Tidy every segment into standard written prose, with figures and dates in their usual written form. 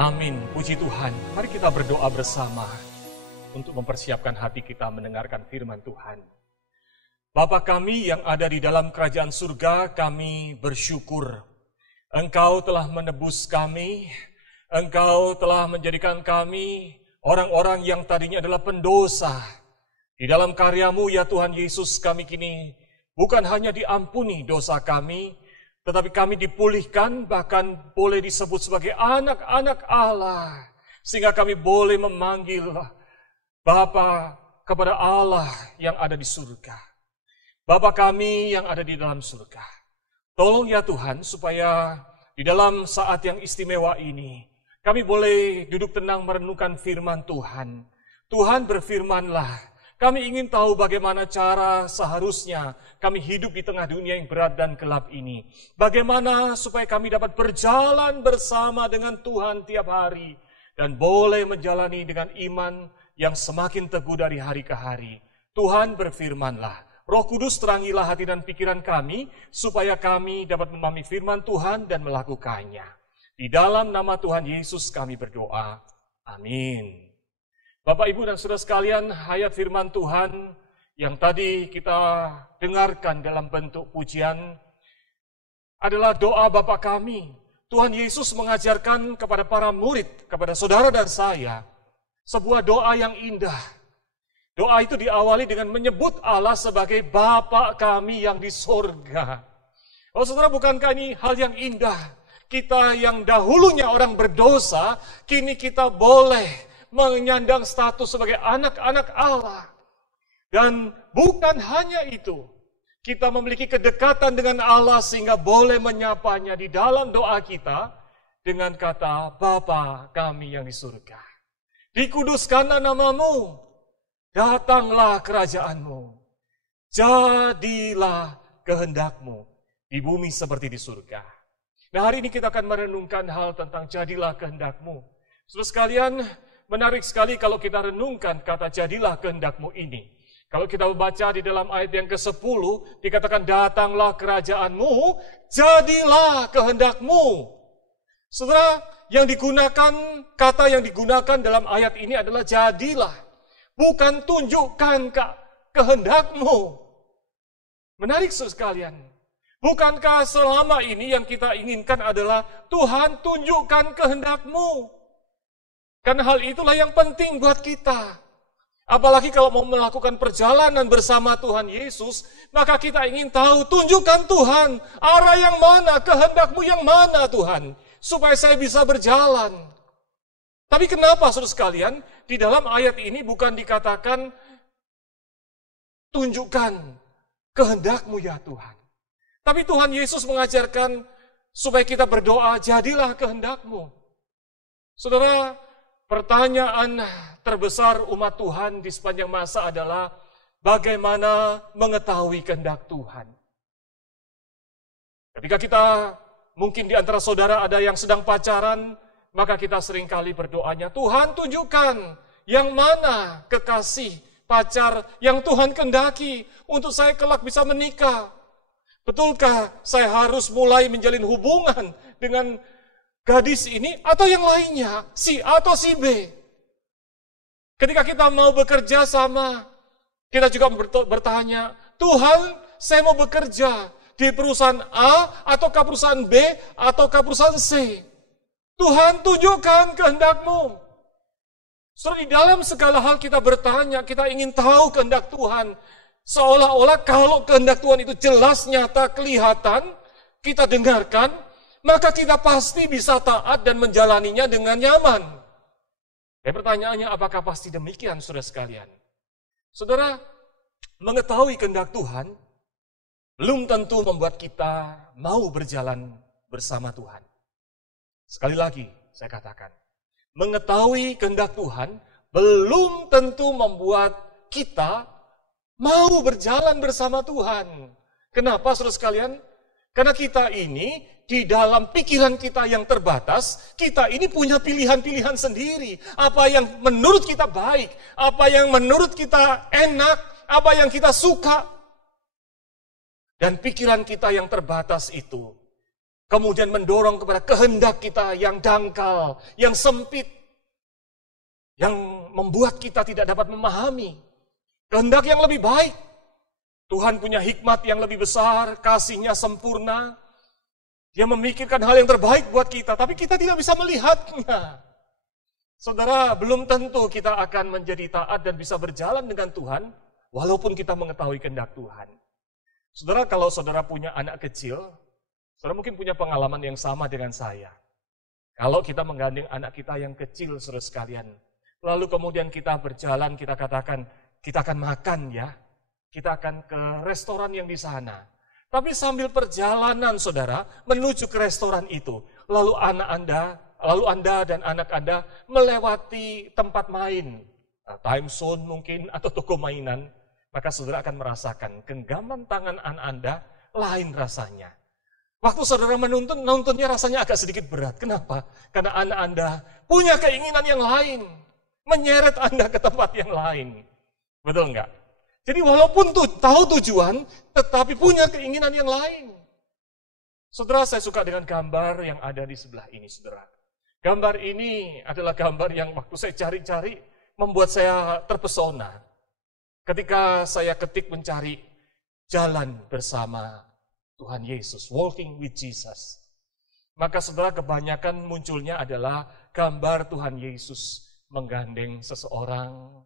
Amin. Puji Tuhan. Mari kita berdoa bersama untuk mempersiapkan hati kita mendengarkan firman Tuhan. Bapa kami yang ada di dalam kerajaan surga, kami bersyukur. Engkau telah menebus kami, Engkau telah menjadikan kami orang-orang yang tadinya adalah pendosa. Di dalam karya-Mu ya Tuhan Yesus, kami kini bukan hanya diampuni dosa kami, tetapi kami dipulihkan, bahkan boleh disebut sebagai anak-anak Allah. Sehingga kami boleh memanggil Bapa kepada Allah yang ada di surga. Bapa kami yang ada di dalam surga. Tolong ya Tuhan supaya di dalam saat yang istimewa ini, kami boleh duduk tenang merenungkan firman Tuhan. Tuhan berfirmanlah. Kami ingin tahu bagaimana cara seharusnya kami hidup di tengah dunia yang berat dan gelap ini. Bagaimana supaya kami dapat berjalan bersama dengan Tuhan tiap hari. Dan boleh menjalani dengan iman yang semakin teguh dari hari ke hari. Tuhan berfirmanlah. Roh Kudus terangilah hati dan pikiran kami, supaya kami dapat memahami firman Tuhan dan melakukannya. Di dalam nama Tuhan Yesus kami berdoa. Amin. Bapak, Ibu, dan saudara sekalian, ayat firman Tuhan yang tadi kita dengarkan dalam bentuk pujian adalah doa Bapa kami. Tuhan Yesus mengajarkan kepada para murid, kepada saudara dan saya, sebuah doa yang indah. Doa itu diawali dengan menyebut Allah sebagai Bapa kami yang di sorga. Oh saudara, bukankah ini hal yang indah? Kita yang dahulunya orang berdosa, kini kita boleh menyandang status sebagai anak-anak Allah. Dan bukan hanya itu, kita memiliki kedekatan dengan Allah sehingga boleh menyapanya di dalam doa kita dengan kata Bapa kami yang di surga. Dikuduskanlah namamu, datanglah kerajaanmu, jadilah kehendakmu di bumi seperti di surga. Nah, hari ini kita akan merenungkan hal tentang jadilah kehendakmu. Saudara sekalian, menarik sekali kalau kita renungkan kata jadilah kehendakmu ini. Kalau kita membaca di dalam ayat yang ke-10, dikatakan datanglah kerajaanmu, jadilah kehendakmu. Saudara, kata yang digunakan dalam ayat ini adalah jadilah. Bukan tunjukkan kehendakmu. Menarik sekalian. Bukankah selama ini yang kita inginkan adalah Tuhan tunjukkan kehendakmu? Karena hal itulah yang penting buat kita. Apalagi kalau mau melakukan perjalanan bersama Tuhan Yesus, maka kita ingin tahu, tunjukkan Tuhan, arah yang mana, kehendakmu yang mana Tuhan, supaya saya bisa berjalan. Tapi kenapa saudara sekalian, di dalam ayat ini bukan dikatakan, tunjukkan kehendakmu ya Tuhan. Tapi Tuhan Yesus mengajarkan, supaya kita berdoa, jadilah kehendakmu. Saudara, pertanyaan terbesar umat Tuhan di sepanjang masa adalah bagaimana mengetahui kehendak Tuhan. Ketika kita, mungkin di antara saudara ada yang sedang pacaran, maka kita seringkali berdoanya, Tuhan tunjukkan yang mana kekasih pacar yang Tuhan kehendaki untuk saya kelak bisa menikah. Betulkah saya harus mulai menjalin hubungan dengan gadis ini atau yang lainnya, si A atau si B. Ketika kita mau bekerja sama, kita juga bertanya, Tuhan, saya mau bekerja di perusahaan A ataukah perusahaan B ataukah perusahaan C. Tuhan, tunjukkan kehendakmu. Saudara, di dalam segala hal kita bertanya, kita ingin tahu kehendak Tuhan. Seolah-olah kalau kehendak Tuhan itu jelas, nyata, kelihatan, kita dengarkan, maka kita pasti bisa taat dan menjalaninya dengan nyaman. Dan pertanyaannya, apakah pasti demikian, saudara sekalian? Saudara, mengetahui kehendak Tuhan belum tentu membuat kita mau berjalan bersama Tuhan. Sekali lagi, saya katakan, mengetahui kehendak Tuhan belum tentu membuat kita mau berjalan bersama Tuhan. Kenapa, saudara sekalian? Karena kita ini, di dalam pikiran kita yang terbatas, kita ini punya pilihan-pilihan sendiri. Apa yang menurut kita baik, apa yang menurut kita enak, apa yang kita suka. Dan pikiran kita yang terbatas itu kemudian mendorong kepada kehendak kita yang dangkal, yang sempit, yang membuat kita tidak dapat memahami kehendak yang lebih baik. Tuhan punya hikmat yang lebih besar, kasih-Nya sempurna. Dia memikirkan hal yang terbaik buat kita, tapi kita tidak bisa melihatnya. Saudara, belum tentu kita akan menjadi taat dan bisa berjalan dengan Tuhan, walaupun kita mengetahui kehendak Tuhan. Saudara, kalau saudara punya anak kecil, saudara mungkin punya pengalaman yang sama dengan saya. Kalau kita menggandeng anak kita yang kecil, saudara sekalian, lalu kemudian kita berjalan, kita katakan, kita akan makan ya, kita akan ke restoran yang di sana. Tapi sambil perjalanan saudara menuju ke restoran itu, lalu Anda dan anak Anda melewati tempat main, time zone mungkin, atau toko mainan, maka saudara akan merasakan genggaman tangan anak Anda lain rasanya. Waktu saudara nontonnya rasanya agak sedikit berat. Kenapa? Karena anak Anda punya keinginan yang lain, menyeret Anda ke tempat yang lain. Betul enggak? Jadi walaupun tahu tujuan, tetapi punya keinginan yang lain. Saudara, saya suka dengan gambar yang ada di sebelah ini, saudara. Gambar ini adalah gambar yang waktu saya cari-cari, membuat saya terpesona. Ketika saya ketik mencari jalan bersama Tuhan Yesus, walking with Jesus. Maka saudara, kebanyakan munculnya adalah gambar Tuhan Yesus menggandeng seseorang,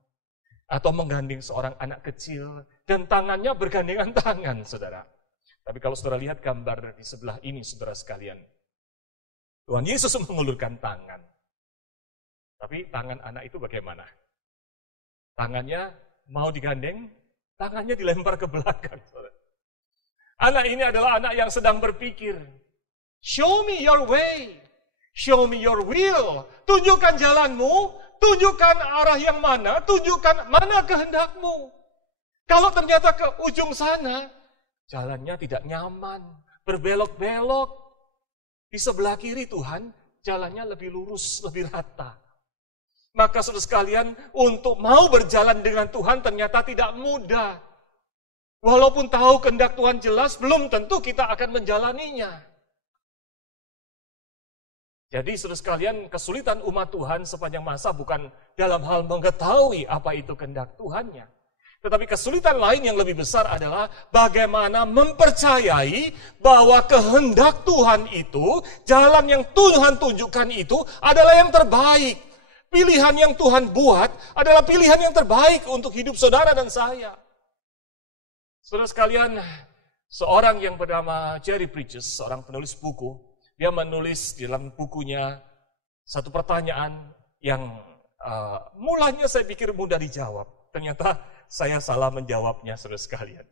atau menggandeng seorang anak kecil, dan tangannya bergandengan tangan, saudara. Tapi kalau saudara lihat gambar di sebelah ini, saudara sekalian, Tuhan Yesus mengulurkan tangan. Tapi tangan anak itu bagaimana? Tangannya mau digandeng, tangannya dilempar ke belakang, saudara. Anak ini adalah anak yang sedang berpikir, show me your way, show me your will, tunjukkan jalanmu, tunjukkan arah yang mana, tunjukkan mana kehendakmu. Kalau ternyata ke ujung sana, jalannya tidak nyaman, berbelok-belok. Di sebelah kiri Tuhan, jalannya lebih lurus, lebih rata. Maka saudara sekalian, untuk mau berjalan dengan Tuhan ternyata tidak mudah. Walaupun tahu kehendak Tuhan jelas, belum tentu kita akan menjalaninya. Jadi saudara sekalian, kesulitan umat Tuhan sepanjang masa bukan dalam hal mengetahui apa itu kehendak Tuhannya. Tetapi kesulitan lain yang lebih besar adalah bagaimana mempercayai bahwa kehendak Tuhan itu, jalan yang Tuhan tunjukkan itu adalah yang terbaik. Pilihan yang Tuhan buat adalah pilihan yang terbaik untuk hidup saudara dan saya. Saudara sekalian, seorang yang bernama Jerry Bridges, seorang penulis buku, dia menulis di dalam bukunya satu pertanyaan yang mulanya saya pikir mudah dijawab. Ternyata saya salah menjawabnya, saudara sekalian.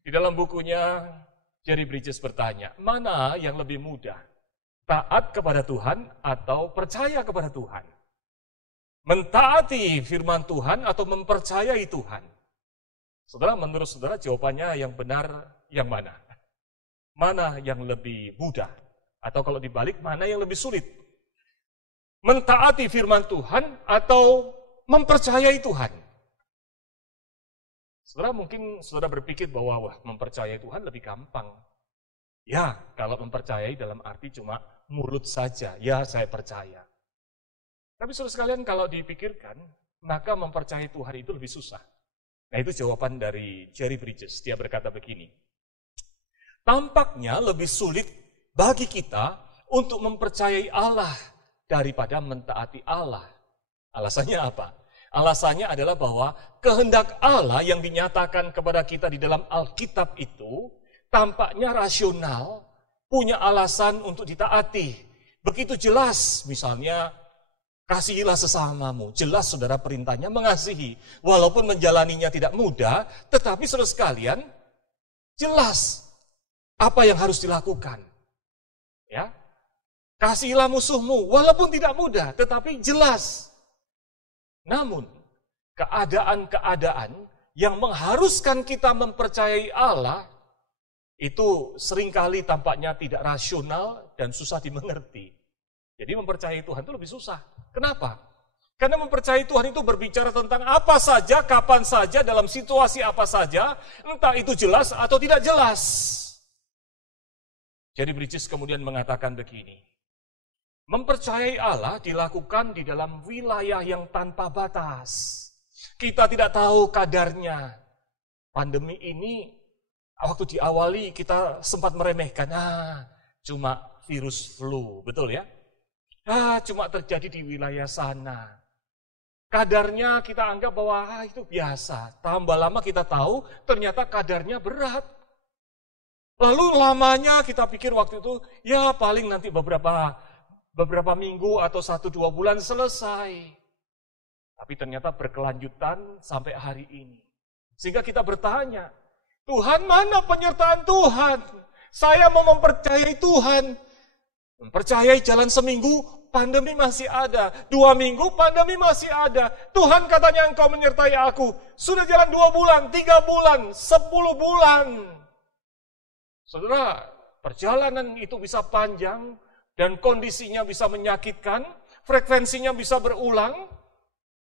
Di dalam bukunya, Jerry Bridges bertanya, mana yang lebih mudah? Taat kepada Tuhan atau percaya kepada Tuhan? Mentaati firman Tuhan atau mempercayai Tuhan? Saudara, menurut saudara jawabannya yang benar yang mana? Mana yang lebih mudah? Atau kalau dibalik, mana yang lebih sulit? Mentaati firman Tuhan atau mempercayai Tuhan? Saudara, mungkin saudara berpikir bahwa mempercayai Tuhan lebih gampang. Ya, kalau mempercayai dalam arti cuma mulut saja, ya saya percaya. Tapi saudara sekalian, kalau dipikirkan, maka mempercayai Tuhan itu lebih susah. Nah, itu jawaban dari Jerry Bridges. Dia berkata begini, tampaknya lebih sulit bagi kita untuk mempercayai Allah daripada mentaati Allah. Alasannya apa? Alasannya adalah bahwa kehendak Allah yang dinyatakan kepada kita di dalam Alkitab itu tampaknya rasional, punya alasan untuk ditaati. Begitu jelas, misalnya kasihilah sesamamu. Jelas saudara perintahnya mengasihi. Walaupun menjalaninya tidak mudah, tetapi saudara sekalian, jelas apa yang harus dilakukan. Ya, kasihilah musuhmu, walaupun tidak mudah, tetapi jelas. Namun, keadaan-keadaan yang mengharuskan kita mempercayai Allah, itu seringkali tampaknya tidak rasional dan susah dimengerti. Jadi mempercayai Tuhan itu lebih susah. Kenapa? Karena mempercayai Tuhan itu berbicara tentang apa saja, kapan saja, dalam situasi apa saja, entah itu jelas atau tidak jelas. Jadi Bridges kemudian mengatakan begini, mempercayai Allah dilakukan di dalam wilayah yang tanpa batas. Kita tidak tahu kadarnya. Pandemi ini, waktu diawali kita sempat meremehkan, cuma virus flu, betul ya? Cuma terjadi di wilayah sana. Kadarnya kita anggap bahwa itu biasa. Tambah lama kita tahu, ternyata kadarnya berat. Lalu lamanya kita pikir waktu itu, ya paling nanti beberapa minggu atau 1-2 bulan selesai. Tapi ternyata berkelanjutan sampai hari ini. Sehingga kita bertanya, Tuhan, mana penyertaan Tuhan? Saya mau mempercayai Tuhan. Mempercayai jalan seminggu, pandemi masih ada. 2 minggu, pandemi masih ada. Tuhan katanya Engkau menyertai aku. Sudah jalan 2 bulan, 3 bulan, 10 bulan. Saudara, perjalanan itu bisa panjang dan kondisinya bisa menyakitkan, frekuensinya bisa berulang.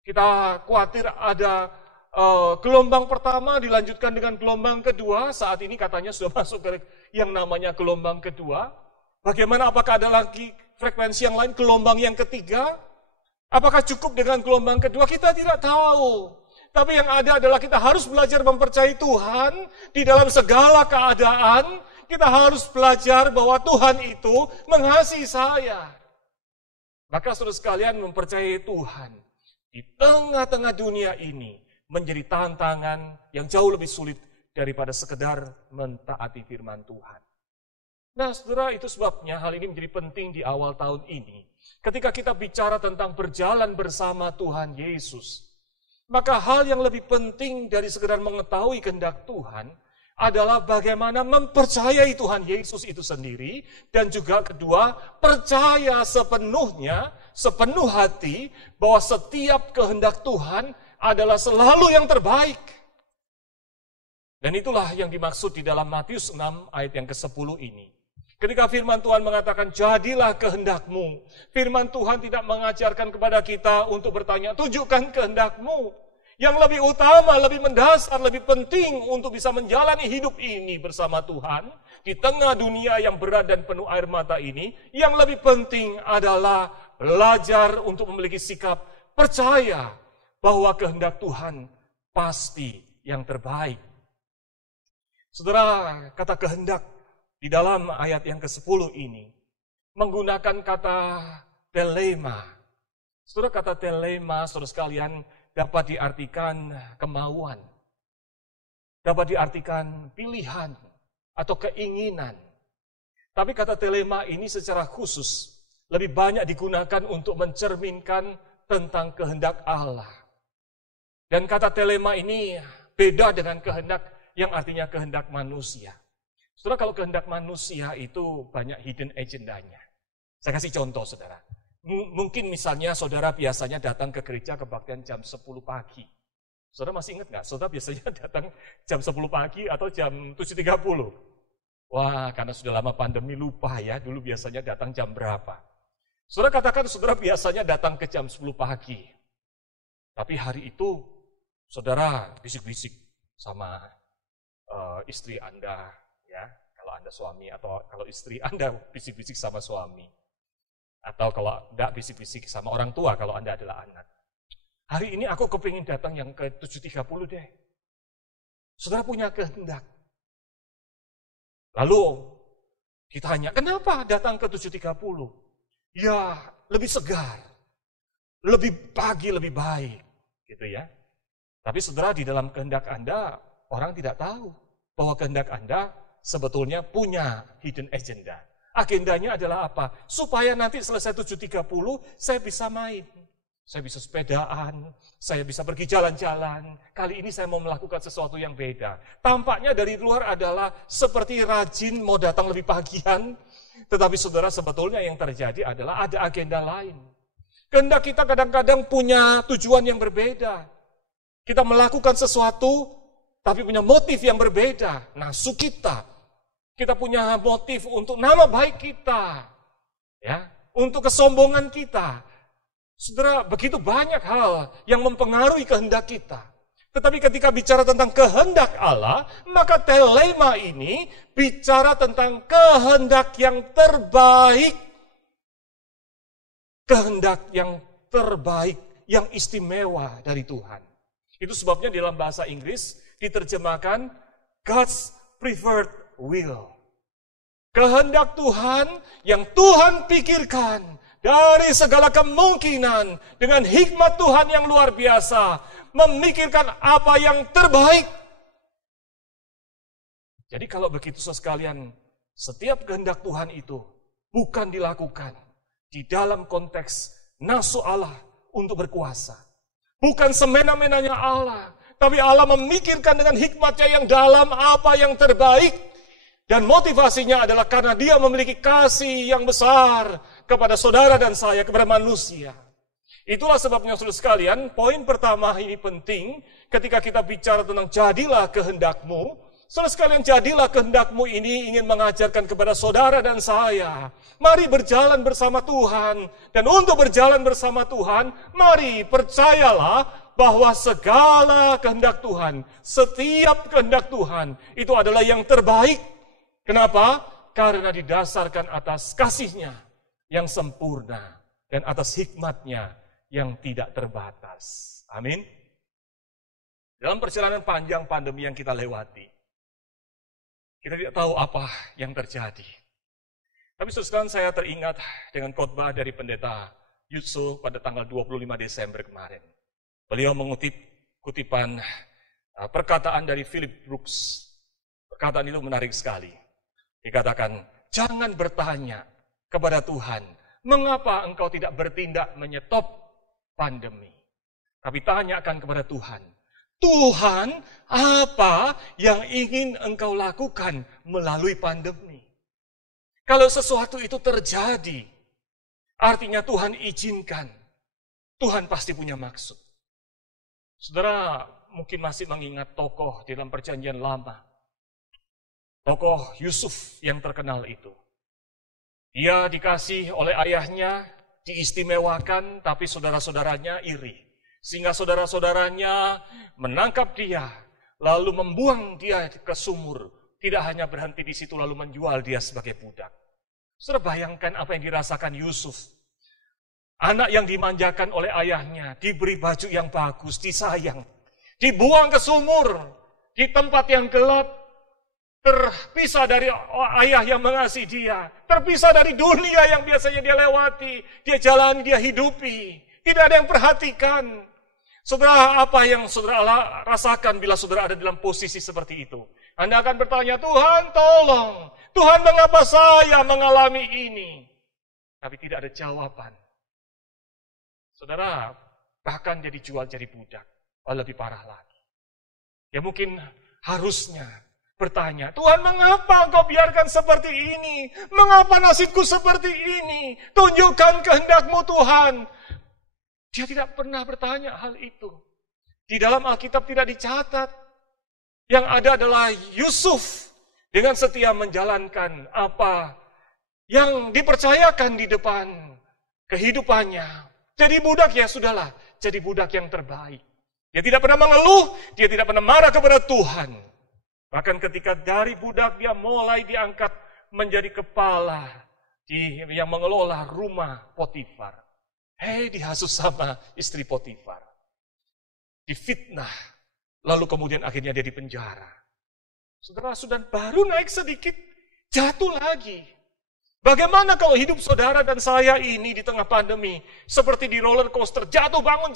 Kita khawatir ada gelombang pertama dilanjutkan dengan gelombang kedua. Saat ini katanya sudah masuk ke yang namanya gelombang kedua. Bagaimana, apakah ada lagi frekuensi yang lain, gelombang yang ketiga? Apakah cukup dengan gelombang kedua? Kita tidak tahu. Tapi yang ada adalah kita harus belajar mempercayai Tuhan di dalam segala keadaan. Kita harus belajar bahwa Tuhan itu mengasihi saya. Maka saudara sekalian, mempercayai Tuhan di tengah-tengah dunia ini menjadi tantangan yang jauh lebih sulit daripada sekedar mentaati firman Tuhan. Nah, saudara, itu sebabnya hal ini menjadi penting di awal tahun ini. Ketika kita bicara tentang berjalan bersama Tuhan Yesus, maka hal yang lebih penting dari sekedar mengetahui kehendak Tuhan adalah bagaimana mempercayai Tuhan Yesus itu sendiri, dan juga kedua, percaya sepenuhnya, sepenuh hati, bahwa setiap kehendak Tuhan adalah selalu yang terbaik. Dan itulah yang dimaksud di dalam Matius 6 ayat yang ke-10 ini. Ketika firman Tuhan mengatakan, jadilah kehendakmu. Firman Tuhan tidak mengajarkan kepada kita untuk bertanya, tunjukkan kehendakmu. Yang lebih utama, lebih mendasar, lebih penting untuk bisa menjalani hidup ini bersama Tuhan, di tengah dunia yang berat dan penuh air mata ini, yang lebih penting adalah belajar untuk memiliki sikap percaya bahwa kehendak Tuhan pasti yang terbaik. Saudara, kata kehendak di dalam ayat yang ke-10 ini menggunakan kata telema. Saudara, kata telema, saudara sekalian, dapat diartikan kemauan, dapat diartikan pilihan atau keinginan. Tapi kata telema ini secara khusus lebih banyak digunakan untuk mencerminkan tentang kehendak Allah. Dan kata telema ini beda dengan kehendak yang artinya kehendak manusia. Saudara, kalau kehendak manusia itu banyak hidden agendanya. Saya kasih contoh, saudara. Mungkin misalnya saudara biasanya datang ke gereja kebaktian jam 10 pagi. Saudara masih ingat nggak? Saudara biasanya datang jam 10 pagi atau jam 7.30? Wah, karena sudah lama pandemi lupa ya, dulu biasanya datang jam berapa. Saudara katakan saudara biasanya datang ke jam 10 pagi. Tapi hari itu saudara bisik-bisik sama istri Anda, ya. Kalau Anda suami, atau kalau istri Anda bisik-bisik sama suami. Atau kalau enggak bisik-bisik sama orang tua kalau Anda adalah anak. Hari ini aku kepingin datang yang ke 7.30 deh. Saudara punya kehendak. Lalu ditanya, kenapa datang ke 7.30? Ya, lebih segar. Lebih pagi, lebih baik. Gitu ya. Tapi saudara, di dalam kehendak Anda, orang tidak tahu bahwa kehendak Anda sebetulnya punya hidden agenda. Agendanya adalah apa? Supaya nanti selesai 7.30 saya bisa main. Saya bisa sepedaan, saya bisa pergi jalan-jalan. Kali ini saya mau melakukan sesuatu yang beda. Tampaknya dari luar adalah seperti rajin mau datang lebih pagian. Tetapi saudara, sebetulnya yang terjadi adalah ada agenda lain. Kehendak kita kadang-kadang punya tujuan yang berbeda. Kita melakukan sesuatu, tapi punya motif yang berbeda. Nafsu kita punya motif untuk nama baik kita, ya, untuk kesombongan kita. Saudara, begitu banyak hal yang mempengaruhi kehendak kita. Tetapi ketika bicara tentang kehendak Allah, maka telema ini bicara tentang kehendak yang terbaik. Kehendak yang terbaik, yang istimewa dari Tuhan. Itu sebabnya di dalam bahasa Inggris diterjemahkan God's preferred will. Kehendak Tuhan yang Tuhan pikirkan dari segala kemungkinan dengan hikmat Tuhan yang luar biasa, memikirkan apa yang terbaik. Jadi kalau begitu sekalian, setiap kehendak Tuhan itu bukan dilakukan di dalam konteks nafsu Allah untuk berkuasa. Bukan semena-menanya Allah, tapi Allah memikirkan dengan hikmatnya yang dalam apa yang terbaik. Dan motivasinya adalah karena dia memiliki kasih yang besar kepada saudara dan saya, kepada manusia. Itulah sebabnya saudara sekalian, poin pertama ini penting ketika kita bicara tentang jadilah kehendakmu. Saudara sekalian, jadilah kehendakmu ini ingin mengajarkan kepada saudara dan saya. Mari berjalan bersama Tuhan. Dan untuk berjalan bersama Tuhan, mari percayalah bahwa segala kehendak Tuhan, setiap kehendak Tuhan, itu adalah yang terbaik. Kenapa? Karena didasarkan atas kasih-Nya yang sempurna dan atas hikmat-Nya yang tidak terbatas. Amin. Dalam perjalanan panjang pandemi yang kita lewati, kita tidak tahu apa yang terjadi. Tapi sekarang saya teringat dengan khotbah dari pendeta Yutso pada tanggal 25 Desember kemarin. Beliau mengutip kutipan perkataan dari Philip Brooks. Perkataan itu menarik sekali. Dikatakan, jangan bertanya kepada Tuhan, mengapa engkau tidak bertindak menyetop pandemi? Tapi tanyakan kepada Tuhan, Tuhan, apa yang ingin engkau lakukan melalui pandemi? Kalau sesuatu itu terjadi, artinya Tuhan izinkan. Tuhan pasti punya maksud. Saudara mungkin masih mengingat tokoh di dalam perjanjian lama. Tokoh Yusuf yang terkenal itu. Dia dikasih oleh ayahnya, diistimewakan, tapi saudara-saudaranya iri. Sehingga saudara-saudaranya menangkap dia, lalu membuang dia ke sumur. Tidak hanya berhenti di situ, lalu menjual dia sebagai budak. Saudara bayangkan apa yang dirasakan Yusuf. Anak yang dimanjakan oleh ayahnya, diberi baju yang bagus, disayang. Dibuang ke sumur, di tempat yang gelap. Terpisah dari ayah yang mengasihi dia. Terpisah dari dunia yang biasanya dia lewati. Dia jalani, dia hidupi. Tidak ada yang perhatikan. Saudara, apa yang saudara rasakan bila saudara ada dalam posisi seperti itu? Anda akan bertanya, Tuhan tolong. Tuhan mengapa saya mengalami ini? Tapi tidak ada jawaban. Saudara, bahkan jadi jual jadi budak. Lebih parah lagi. Ya mungkin harusnya bertanya, Tuhan mengapa engkau biarkan seperti ini? Mengapa nasibku seperti ini? Tunjukkan kehendak-Mu Tuhan. Dia tidak pernah bertanya hal itu. Di dalam Alkitab tidak dicatat. Yang ada adalah Yusuf dengan setia menjalankan apa yang dipercayakan di depan kehidupannya. Jadi budak ya sudahlah, jadi budak yang terbaik. Dia tidak pernah mengeluh, dia tidak pernah marah kepada Tuhan. Bahkan ketika dari budak dia mulai diangkat menjadi kepala yang mengelola rumah Potifar. Dihasut sama istri Potifar. Difitnah. Lalu kemudian akhirnya dia dipenjara. Saudara, sudah baru naik sedikit, jatuh lagi. Bagaimana kalau hidup saudara dan saya ini di tengah pandemi, seperti di roller coaster, jatuh bangun,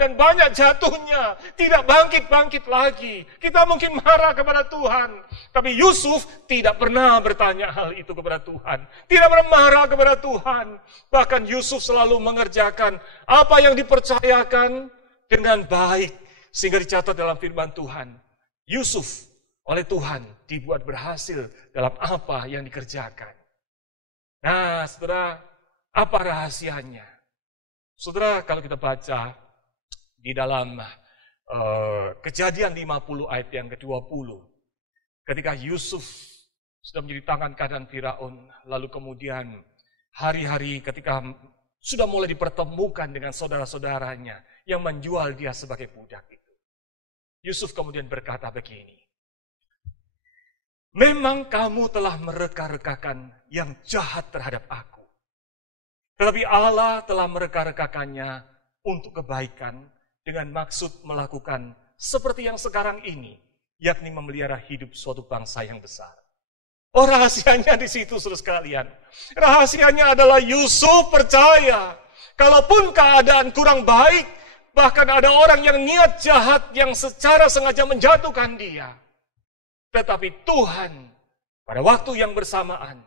dan banyak jatuhnya, tidak bangkit-bangkit lagi. Kita mungkin marah kepada Tuhan, tapi Yusuf tidak pernah bertanya hal itu kepada Tuhan. Tidak pernah marah kepada Tuhan. Bahkan Yusuf selalu mengerjakan apa yang dipercayakan dengan baik, sehingga dicatat dalam firman Tuhan. Yusuf oleh Tuhan dibuat berhasil dalam apa yang dikerjakan. Nah, saudara, apa rahasianya? Saudara, kalau kita baca di dalam Kejadian 50 ayat yang ke-20, ketika Yusuf sudah menjadi tangan kanan Firaun, lalu kemudian hari-hari ketika sudah mulai dipertemukan dengan saudara-saudaranya yang menjual dia sebagai budak itu. Yusuf kemudian berkata begini, memang kamu telah mereka-rekakan yang jahat terhadap aku. Tetapi Allah telah mereka-rekakannya untuk kebaikan dengan maksud melakukan seperti yang sekarang ini, yakni memelihara hidup suatu bangsa yang besar. Oh, rahasianya di situ, saudara sekalian. Rahasianya adalah Yusuf percaya, kalaupun keadaan kurang baik, bahkan ada orang yang niat jahat yang secara sengaja menjatuhkan dia. Tetapi Tuhan, pada waktu yang bersamaan,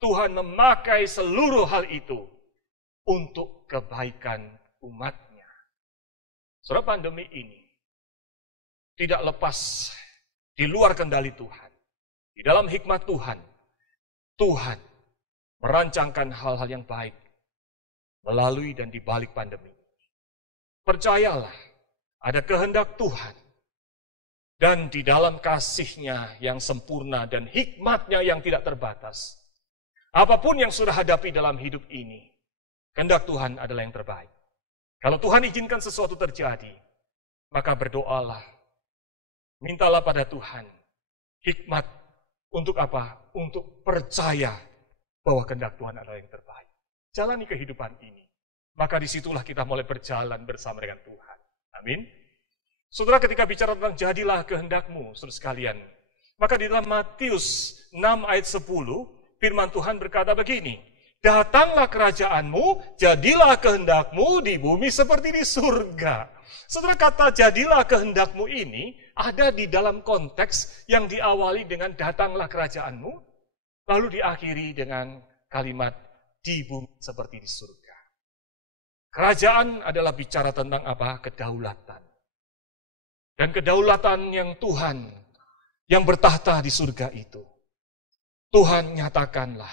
Tuhan memakai seluruh hal itu untuk kebaikan umatnya. Saudara, pandemi ini tidak lepas di luar kendali Tuhan. Di dalam hikmat Tuhan, Tuhan merancangkan hal-hal yang baik melalui dan di balik pandemi. Percayalah, ada kehendak Tuhan. Dan di dalam kasih-Nya yang sempurna dan hikmat-Nya yang tidak terbatas, apapun yang sudah hadapi dalam hidup ini, kehendak Tuhan adalah yang terbaik. Kalau Tuhan izinkan sesuatu terjadi, maka berdoalah. Mintalah pada Tuhan hikmat. Untuk apa? Untuk percaya bahwa kehendak Tuhan adalah yang terbaik. Jalani kehidupan ini. Maka disitulah kita mulai berjalan bersama dengan Tuhan. Amin. Saudara, ketika bicara tentang jadilah kehendakmu, saudara sekalian, maka di dalam Matius 6 ayat 10, firman Tuhan berkata begini, datanglah kerajaanmu, jadilah kehendakmu di bumi seperti di surga. Saudara, kata jadilah kehendakmu ini ada di dalam konteks yang diawali dengan datanglah kerajaanmu, lalu diakhiri dengan kalimat di bumi seperti di surga. Kerajaan adalah bicara tentang apa? Kedaulatan. Dan kedaulatan yang Tuhan, yang bertahta di surga itu. Tuhan nyatakanlah,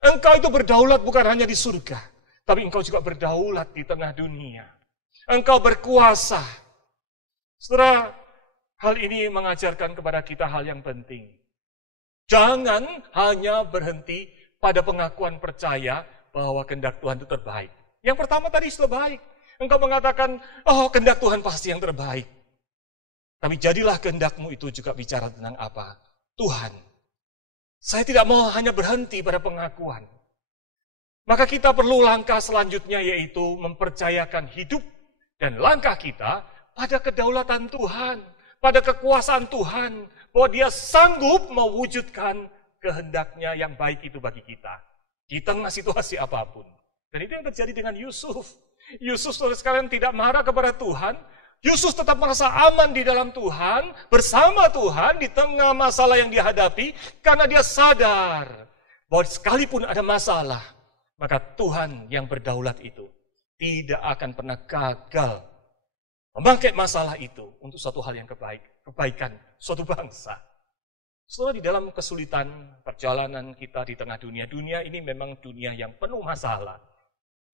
engkau itu berdaulat bukan hanya di surga, tapi engkau juga berdaulat di tengah dunia. Engkau berkuasa. Saudara, hal ini mengajarkan kepada kita hal yang penting. Jangan hanya berhenti pada pengakuan percaya bahwa kehendak Tuhan itu terbaik. Yang pertama tadi sudah baik. Engkau mengatakan, oh kehendak Tuhan pasti yang terbaik. Tapi jadilah kehendakmu itu juga bicara tentang apa? Tuhan, saya tidak mau hanya berhenti pada pengakuan. Maka kita perlu langkah selanjutnya yaitu mempercayakan hidup dan langkah kita pada kedaulatan Tuhan, pada kekuasaan Tuhan, bahwa Dia sanggup mewujudkan kehendaknya yang baik itu bagi kita, di tengah situasi apapun. Dan itu yang terjadi dengan Yusuf. Yusuf, saudara sekalian, tidak marah kepada Tuhan. Yusuf tetap merasa aman di dalam Tuhan, bersama Tuhan, di tengah masalah yang dihadapi, karena dia sadar bahwa sekalipun ada masalah, maka Tuhan yang berdaulat itu tidak akan pernah gagal memakai masalah itu untuk suatu hal yang kebaikan suatu bangsa. Setelah di dalam kesulitan perjalanan kita di tengah dunia, dunia ini memang dunia yang penuh masalah.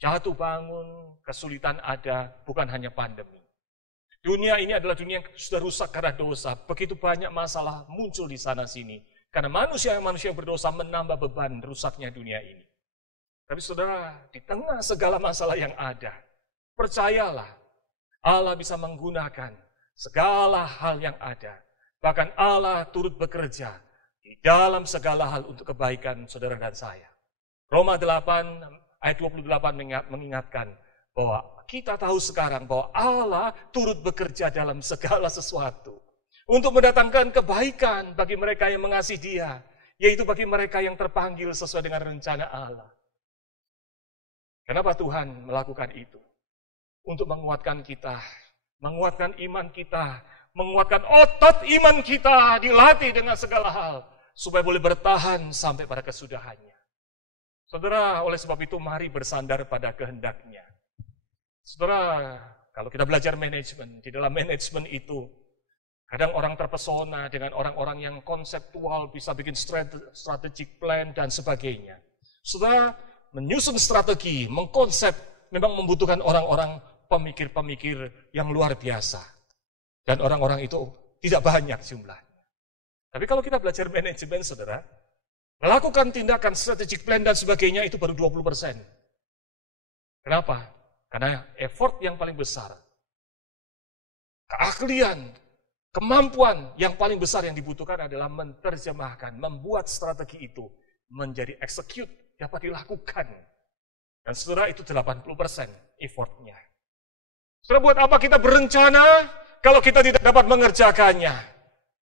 Jatuh bangun, kesulitan ada, bukan hanya pandemi. Dunia ini adalah dunia yang sudah rusak karena dosa. Begitu banyak masalah muncul di sana-sini. Karena manusia yang berdosa menambah beban rusaknya dunia ini. Tapi saudara, di tengah segala masalah yang ada, percayalah, Allah bisa menggunakan segala hal yang ada. Bahkan Allah turut bekerja di dalam segala hal untuk kebaikan saudara dan saya. Roma 8 ayat 28 mengingatkan bahwa kita tahu sekarang bahwa Allah turut bekerja dalam segala sesuatu untuk mendatangkan kebaikan bagi mereka yang mengasihi Dia, yaitu bagi mereka yang terpanggil sesuai dengan rencana Allah. Kenapa Tuhan melakukan itu? Untuk menguatkan kita, menguatkan iman kita, menguatkan otot iman kita, dilatih dengan segala hal, supaya boleh bertahan sampai pada kesudahannya. Saudara, oleh sebab itu mari bersandar pada kehendaknya. Saudara, kalau kita belajar manajemen, di dalam manajemen itu, kadang orang terpesona dengan orang-orang yang konseptual, bisa bikin strategic plan dan sebagainya. Saudara, menyusun strategi, mengkonsep, memang membutuhkan orang-orang pemikir-pemikir yang luar biasa. Dan orang-orang itu tidak banyak jumlahnya. Tapi kalau kita belajar manajemen, saudara, melakukan tindakan strategic plan dan sebagainya itu baru 20%. Kenapa? Karena effort yang paling besar, keahlian, Kemampuan yang paling besar yang dibutuhkan adalah menerjemahkan, membuat strategi itu menjadi execute, dapat dilakukan. Dan saudara, itu 80% effortnya. Saudara, buat apa kita berencana kalau kita tidak dapat mengerjakannya?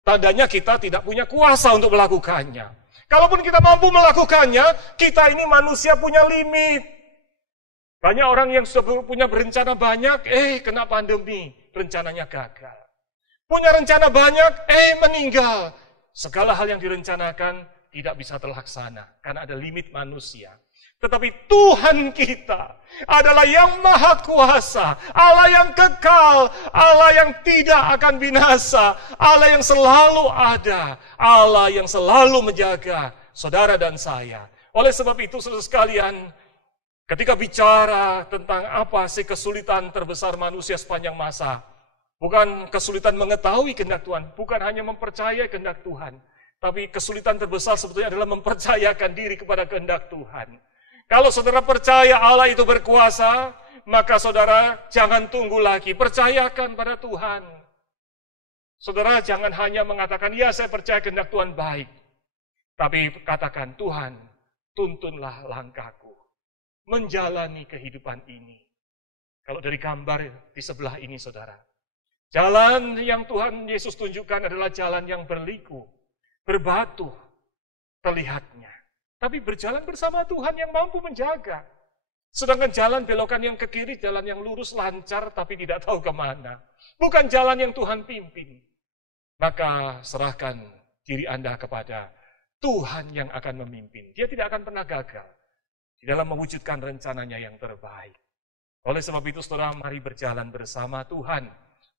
Tandanya kita tidak punya kuasa untuk melakukannya. Kalaupun kita mampu melakukannya, kita ini manusia punya limit. Banyak orang yang sudah punya berencana banyak, kena pandemi, rencananya gagal. Punya rencana banyak, meninggal. Segala hal yang direncanakan tidak bisa terlaksana, karena ada limit manusia. Tetapi Tuhan kita adalah yang maha kuasa, Allah yang kekal, Allah yang tidak akan binasa, Allah yang selalu ada, Allah yang selalu menjaga saudara dan saya. Oleh sebab itu, saudara sekalian, ketika bicara tentang apa sih kesulitan terbesar manusia sepanjang masa, bukan kesulitan mengetahui kehendak Tuhan, bukan hanya mempercayai kehendak Tuhan, tapi kesulitan terbesar sebetulnya adalah mempercayakan diri kepada kehendak Tuhan. Kalau saudara percaya Allah itu berkuasa, maka saudara jangan tunggu lagi, percayakan pada Tuhan. Saudara jangan hanya mengatakan, ya saya percaya kehendak Tuhan baik. Tapi katakan, Tuhan, tuntunlah langkahku menjalani kehidupan ini. Kalau dari gambar di sebelah ini, saudara, jalan yang Tuhan Yesus tunjukkan adalah jalan yang berliku, berbatu terlihatnya. Tapi berjalan bersama Tuhan yang mampu menjaga. Sedangkan jalan belokan yang ke kiri, jalan yang lurus, lancar, tapi tidak tahu kemana. Bukan jalan yang Tuhan pimpin. Maka serahkan diri Anda kepada Tuhan yang akan memimpin. Dia tidak akan pernah gagal di dalam mewujudkan rencananya yang terbaik. Oleh sebab itu, saudara, mari berjalan bersama Tuhan.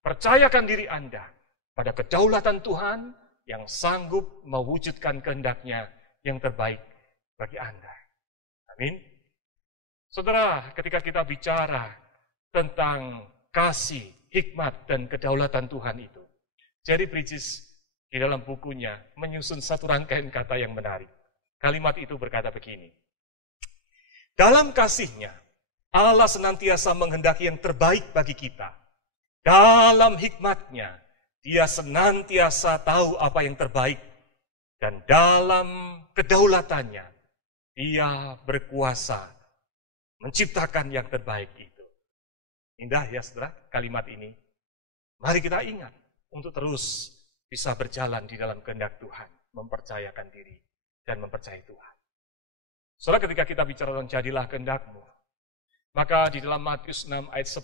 Percayakan diri Anda pada kedaulatan Tuhan yang sanggup mewujudkan kehendaknya yang terbaik bagi Anda. Amin. Saudara, ketika kita bicara tentang kasih, hikmat, dan kedaulatan Tuhan itu, Jerry Bridges di dalam bukunya menyusun satu rangkaian kata yang menarik. Kalimat itu berkata begini, dalam kasih-Nya, Allah senantiasa menghendaki yang terbaik bagi kita. Dalam hikmat-Nya, Dia senantiasa tahu apa yang terbaik. Dan dalam kedaulatannya, Dia berkuasa menciptakan yang terbaik itu. Indah ya saudara kalimat ini. Mari kita ingat untuk terus bisa berjalan di dalam kehendak Tuhan. Mempercayakan diri dan mempercayai Tuhan. Saudara, ketika kita bicara tentang jadilah kehendak-Mu, maka di dalam Matius 6 ayat 10,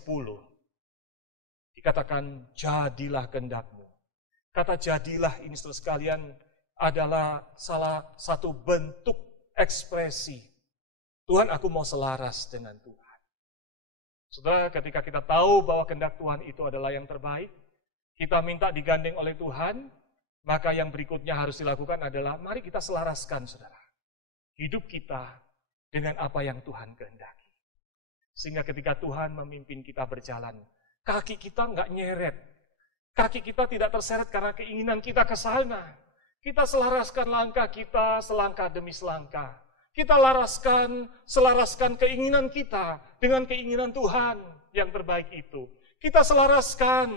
dikatakan jadilah kehendak-Mu. Kata jadilah ini saudara sekalian adalah salah satu bentuk ekspresi. Tuhan, aku mau selaras dengan Tuhan. Saudara, ketika kita tahu bahwa kehendak Tuhan itu adalah yang terbaik, kita minta digandeng oleh Tuhan, maka yang berikutnya harus dilakukan adalah mari kita selaraskan, saudara, hidup kita dengan apa yang Tuhan kehendaki. Sehingga ketika Tuhan memimpin kita berjalan, kaki kita nggak nyeret. Kaki kita tidak terseret karena keinginan kita ke sana. Kita selaraskan langkah kita selangkah demi selangkah. Kita selaraskan keinginan kita dengan keinginan Tuhan yang terbaik itu. Kita selaraskan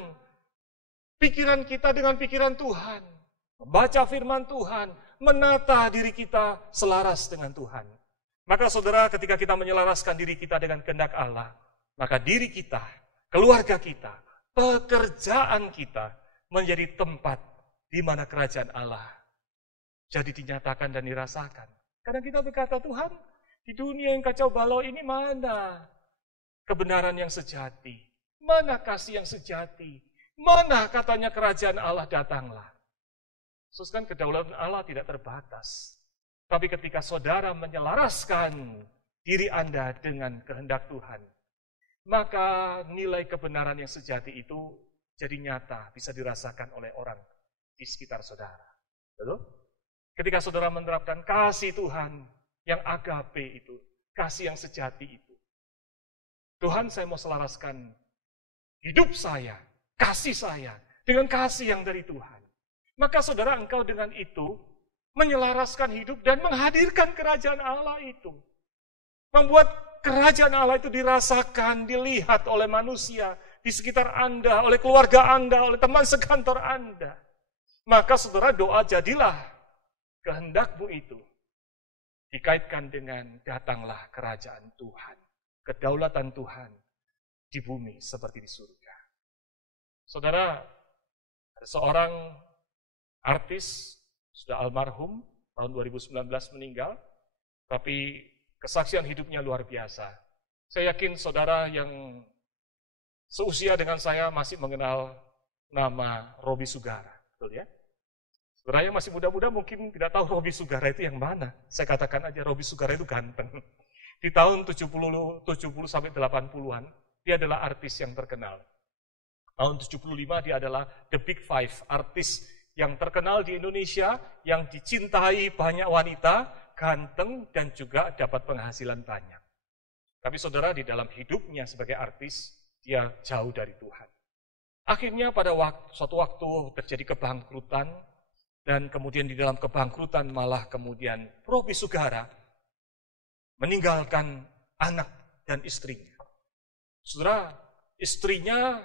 pikiran kita dengan pikiran Tuhan. Membaca firman Tuhan, menata diri kita selaras dengan Tuhan. Maka saudara, ketika kita menyelaraskan diri kita dengan kehendak Allah, maka diri kita, keluarga kita, pekerjaan kita menjadi tempat di mana kerajaan Allah jadi dinyatakan dan dirasakan. Karena kita berkata, Tuhan, di dunia yang kacau balau ini mana kebenaran yang sejati? Mana kasih yang sejati? Mana katanya kerajaan Allah datanglah? Kan kedaulatan Allah tidak terbatas. Tapi ketika saudara menyelaraskan diri Anda dengan kehendak Tuhan, maka nilai kebenaran yang sejati itu jadi nyata, bisa dirasakan oleh orang di sekitar saudara. Betul? Ketika saudara menerapkan kasih Tuhan yang agape itu, kasih yang sejati itu. Tuhan, saya mau selaraskan hidup saya, kasih saya, dengan kasih yang dari Tuhan. Maka saudara, engkau dengan itu menyelaraskan hidup dan menghadirkan kerajaan Allah itu. Membuat kerajaan Allah itu dirasakan, dilihat oleh manusia, di sekitar Anda, oleh keluarga Anda, oleh teman sekantor Anda. Maka saudara doa jadilah kehendakmu itu dikaitkan dengan datanglah kerajaan Tuhan, kedaulatan Tuhan di bumi seperti di surga. Saudara, ada seorang artis, sudah almarhum, tahun 2019 meninggal, tapi kesaksian hidupnya luar biasa. Saya yakin saudara yang seusia dengan saya masih mengenal nama Robby Sugara, betul ya? Saudara yang masih muda-muda mungkin tidak tahu Robby Sugara itu yang mana. Saya katakan aja Robby Sugara itu ganteng. Di tahun 70 sampai 80-an, dia adalah artis yang terkenal. Tahun 75 dia adalah The Big Five, artis yang terkenal di Indonesia, yang dicintai banyak wanita, ganteng, dan juga dapat penghasilan banyak. Tapi saudara, di dalam hidupnya sebagai artis, dia jauh dari Tuhan. Akhirnya pada suatu waktu terjadi kebangkrutan, dan kemudian di dalam kebangkrutan malah kemudian Robby Sugara meninggalkan anak dan istrinya. Saudara, istrinya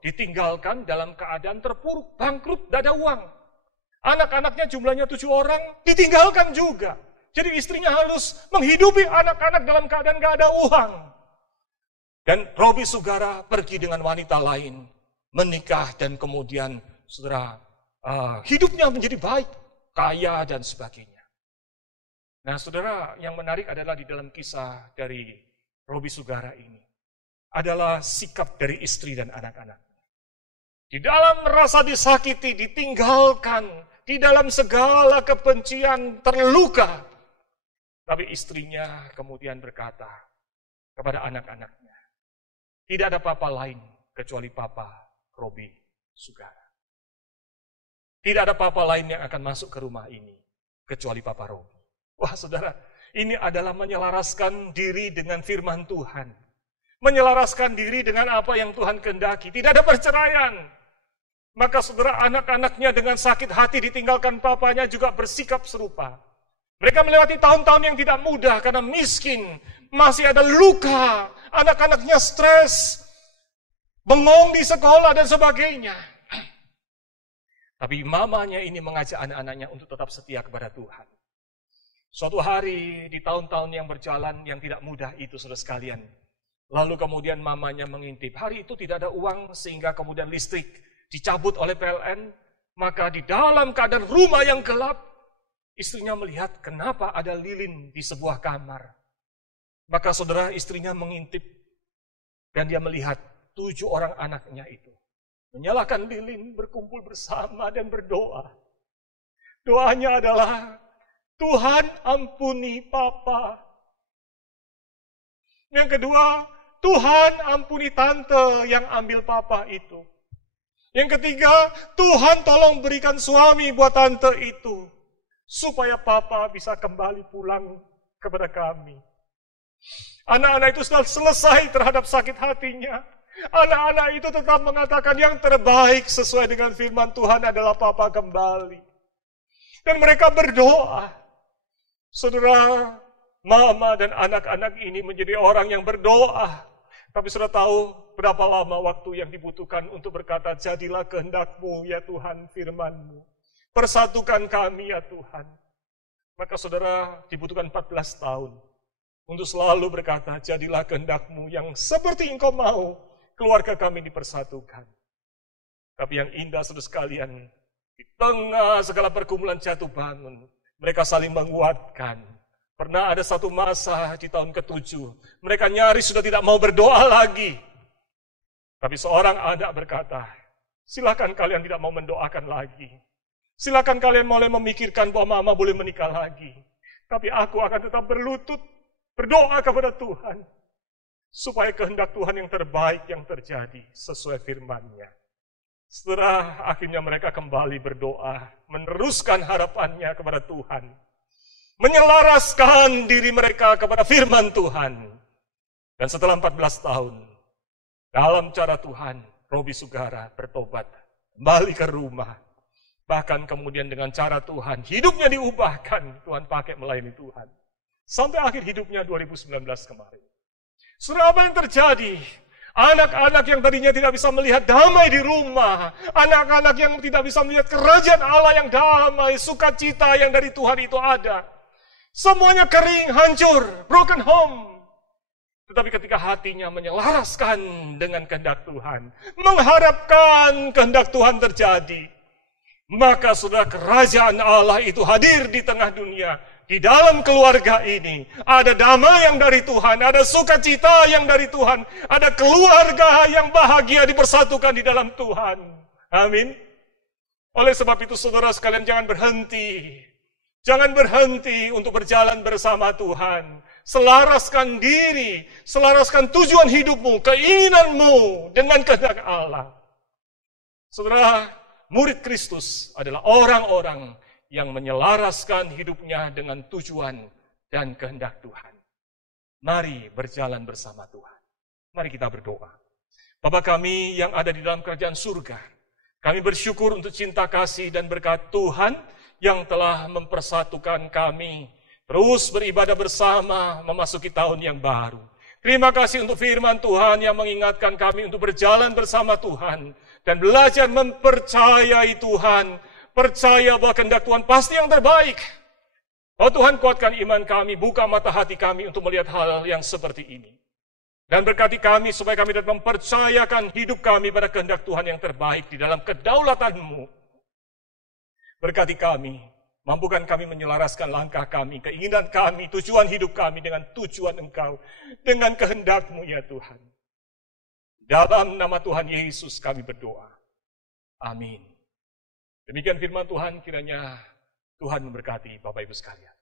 ditinggalkan dalam keadaan terpuruk, bangkrut, tidak ada uang. Anak-anaknya jumlahnya 7 orang, ditinggalkan juga. Jadi istrinya harus menghidupi anak-anak dalam keadaan tidak ada uang. Dan Robby Sugara pergi dengan wanita lain, menikah dan kemudian saudara, hidupnya menjadi baik, kaya dan sebagainya. Nah saudara, yang menarik adalah di dalam kisah dari Robby Sugara ini, adalah sikap dari istri dan anak-anak. Di dalam merasa disakiti, ditinggalkan, di dalam segala kebencian, terluka. Tapi istrinya kemudian berkata kepada anak-anaknya, tidak ada papa lain kecuali papa Robby Sugara. Tidak ada papa lain yang akan masuk ke rumah ini, kecuali Papa Robby. Wah saudara, ini adalah menyelaraskan diri dengan firman Tuhan. Menyelaraskan diri dengan apa yang Tuhan kehendaki. Tidak ada perceraian. Maka saudara, anak-anaknya dengan sakit hati ditinggalkan papanya juga bersikap serupa. Mereka melewati tahun-tahun yang tidak mudah karena miskin. Masih ada luka. Anak-anaknya stres. Bengong di sekolah dan sebagainya. Tapi mamanya ini mengajak anak-anaknya untuk tetap setia kepada Tuhan. Suatu hari di tahun-tahun yang berjalan yang tidak mudah itu saudara sekalian. Lalu kemudian mamanya mengintip. Hari itu tidak ada uang sehingga kemudian listrik dicabut oleh PLN. Maka di dalam keadaan rumah yang gelap, istrinya melihat kenapa ada lilin di sebuah kamar. Maka saudara istrinya mengintip dan dia melihat 7 orang anaknya itu menyalakan lilin, berkumpul bersama dan berdoa. Doanya adalah, Tuhan ampuni Papa. Yang kedua, Tuhan ampuni tante yang ambil Papa itu. Yang ketiga, Tuhan tolong berikan suami buat tante itu. Supaya Papa bisa kembali pulang kepada kami. Anak-anak itu sudah selesai terhadap sakit hatinya. Anak-anak itu tetap mengatakan yang terbaik sesuai dengan firman Tuhan adalah Papa kembali. Dan mereka berdoa. Saudara, mama dan anak-anak ini menjadi orang yang berdoa. Tapi saudara tahu berapa lama waktu yang dibutuhkan untuk berkata, jadilah kehendak-Mu ya Tuhan firman-Mu. Persatukan kami ya Tuhan. Maka saudara dibutuhkan 14 tahun. Untuk selalu berkata, jadilah kehendak-Mu yang seperti Engkau mau. Keluarga kami dipersatukan. Tapi yang indah saudara sekalian, di tengah segala pergumulan jatuh bangun, mereka saling menguatkan. Pernah ada satu masa di tahun ke-7, mereka nyaris sudah tidak mau berdoa lagi. Tapi seorang anak berkata, silakan kalian tidak mau mendoakan lagi. Silakan kalian mulai memikirkan bahwa mama boleh menikah lagi. Tapi aku akan tetap berlutut, berdoa kepada Tuhan. Supaya kehendak Tuhan yang terbaik yang terjadi sesuai firman-Nya. Setelah akhirnya mereka kembali berdoa, meneruskan harapannya kepada Tuhan. Menyelaraskan diri mereka kepada firman Tuhan. Dan setelah 14 tahun, dalam cara Tuhan, Robby Sugara bertobat, kembali ke rumah. Bahkan kemudian dengan cara Tuhan, hidupnya diubahkan. Tuhan pakai melayani Tuhan. Sampai akhir hidupnya 2019 kemarin. Saudara, apa yang terjadi? Anak-anak yang tadinya tidak bisa melihat damai di rumah. Anak-anak yang tidak bisa melihat kerajaan Allah yang damai, sukacita yang dari Tuhan itu ada. Semuanya kering, hancur, broken home. Tetapi ketika hatinya menyelaraskan dengan kehendak Tuhan, mengharapkan kehendak Tuhan terjadi, maka saudara, kerajaan Allah itu hadir di tengah dunia. Di dalam keluarga ini ada damai yang dari Tuhan, ada sukacita yang dari Tuhan, ada keluarga yang bahagia dipersatukan di dalam Tuhan. Amin. Oleh sebab itu saudara sekalian, jangan berhenti. Jangan berhenti untuk berjalan bersama Tuhan. Selaraskan diri, selaraskan tujuan hidupmu, keinginanmu dengan kehendak Allah. Saudara, murid Kristus adalah orang-orang yang menyelaraskan hidupnya dengan tujuan dan kehendak Tuhan. Mari berjalan bersama Tuhan. Mari kita berdoa. Bapa kami yang ada di dalam kerajaan surga, kami bersyukur untuk cinta kasih dan berkat Tuhan yang telah mempersatukan kami terus beribadah bersama memasuki tahun yang baru. Terima kasih untuk firman Tuhan yang mengingatkan kami untuk berjalan bersama Tuhan dan belajar mempercayai Tuhan, percaya bahwa kehendak Tuhan pasti yang terbaik. Oh Tuhan, kuatkan iman kami, buka mata hati kami untuk melihat hal yang seperti ini. Dan berkati kami supaya kami dapat mempercayakan hidup kami pada kehendak Tuhan yang terbaik di dalam kedaulatan-Mu. Berkati kami, mampukan kami menyelaraskan langkah kami, keinginan kami, tujuan hidup kami dengan tujuan Engkau, dengan kehendak-Mu ya Tuhan. Dalam nama Tuhan Yesus kami berdoa. Amin. Demikian firman Tuhan, kiranya Tuhan memberkati Bapak Ibu sekalian.